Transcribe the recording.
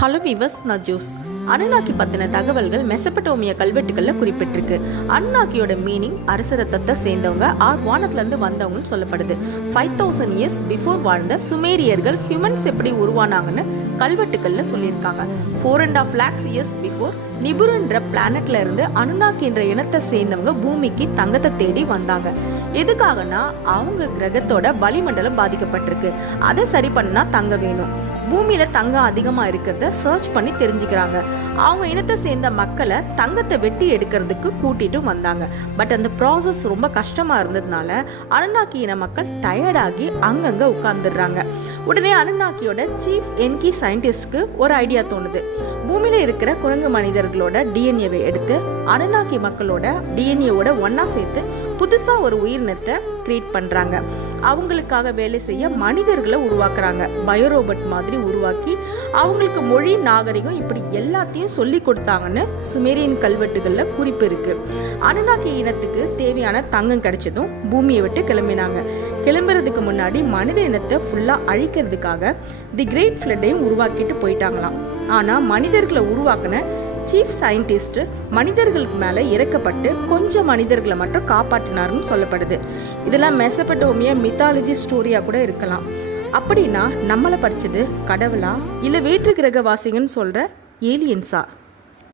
Hello viewers, நான் Jose. அனுநாக்கி பற்றின தகவல்கள் மெசபடோமியா கல்வெட்டுகளில் குறிப்பிட்டிருக்கு. அனுநாக்கியோட மீனிங் அரச ரத்தத்தை சேர்ந்தவங்க வானத்திலேருந்து வந்தவங்கன்னு சொல்லப்படுது. 5000 இயர்ஸ் பிஃபோர் வாழ்ந்த சுமேரியர்கள் ஹியூமன்ஸ் எப்படி உருவானாங்கன்னு கல்வெட்டுகளில் சொல்லியிருக்காங்க. 4.5 lakhs இயர்ஸ் பிஃபோர் நிபுருன்ற பிளானட்ல இருந்து அனுநாக்கி என்ற இனத்தை சேர்ந்தவங்க பூமிக்கு தங்கத்தை தேடி வந்தாங்க. எதுக்காகனா அவங்க கிரகத்தோட வளிமண்டலம் பாதிக்கப்பட்டிருக்கு, அதை சரி பண்ணா தங்க வேணும். பூமியில தங்கம் அதிகமா இருக்கிறத சர்ச் பண்ணி தெரிஞ்சுக்கிறாங்க. அவங்க இனத்தை சேர்ந்த மக்களை தங்கத்தை வெட்டி எடுக்கிறதுக்கு கூட்டிட்டு வந்தாங்க. பட் அந்த ப்ராசஸ் ரொம்ப கஷ்டமா இருந்ததுனால அனுநாக்கி இன மக்கள் டயர்டாகி அங்கங்க உட்கார்ந்துடுறாங்க. உடனே அனுநாக்கியோட சீஃப் என்கி சயின்டிஸ்ட்க்கு ஒரு ஐடியா தோணுது. பூமியில இருக்கிற குரங்கு மனிதர்களோட டிஎன்ஏவை எடுத்து அனுநாக்கி மக்களோட டிஎன்ஏவோட ஒன்னா சேர்த்து புதுசா ஒரு உயிரினத்தை கிரியேட் பண்றாங்க. அவங்களுக்காக வேலை செய்ய மனிதர்களை உருவாக்குறாங்க. பயோரோபோட் மாதிரி உருவாக்கி அவங்களுக்கு மொழி, நாகரிகம் இப்படி எல்லாத்தையும் சொல்லி கொடுத்தாங்கன்னு சுமேரியன் கல்வெட்டுகள்ல குறிப்பு இருக்கு. அனுநாக்கி இனத்துக்கு தேவையான தங்கம் கிடைச்சதும் பூமியை விட்டு கிளம்பினாங்க. கிளம்புறதுக்கு முன்னாடி மனித இனத்தை ஃபுல்லா அழிக்கிறதுக்காக தி கிரேட் ஃப்ளட்டையும் உருவாக்கிட்டு போயிட்டாங்களாம். ஆனா மனிதர்களை உருவாக்குன சீஃப் சயின்டிஸ்ட் மனிதர்களுக்கு மேல இறக்கப்பட்டு கொஞ்சம் மனிதர்களை மட்டும் காப்பாற்றினாருன்னு சொல்லப்படுது. இதெல்லாம் மெசபடோமியா மித்தாலஜி ஸ்டோரியா கூட இருக்கலாம். அப்படின்னா நம்மளை படிச்சது கடவுளா இல்ல வேற்று கிரகவாசிங்கன்னு சொல்ற ஏலியன்ஸா?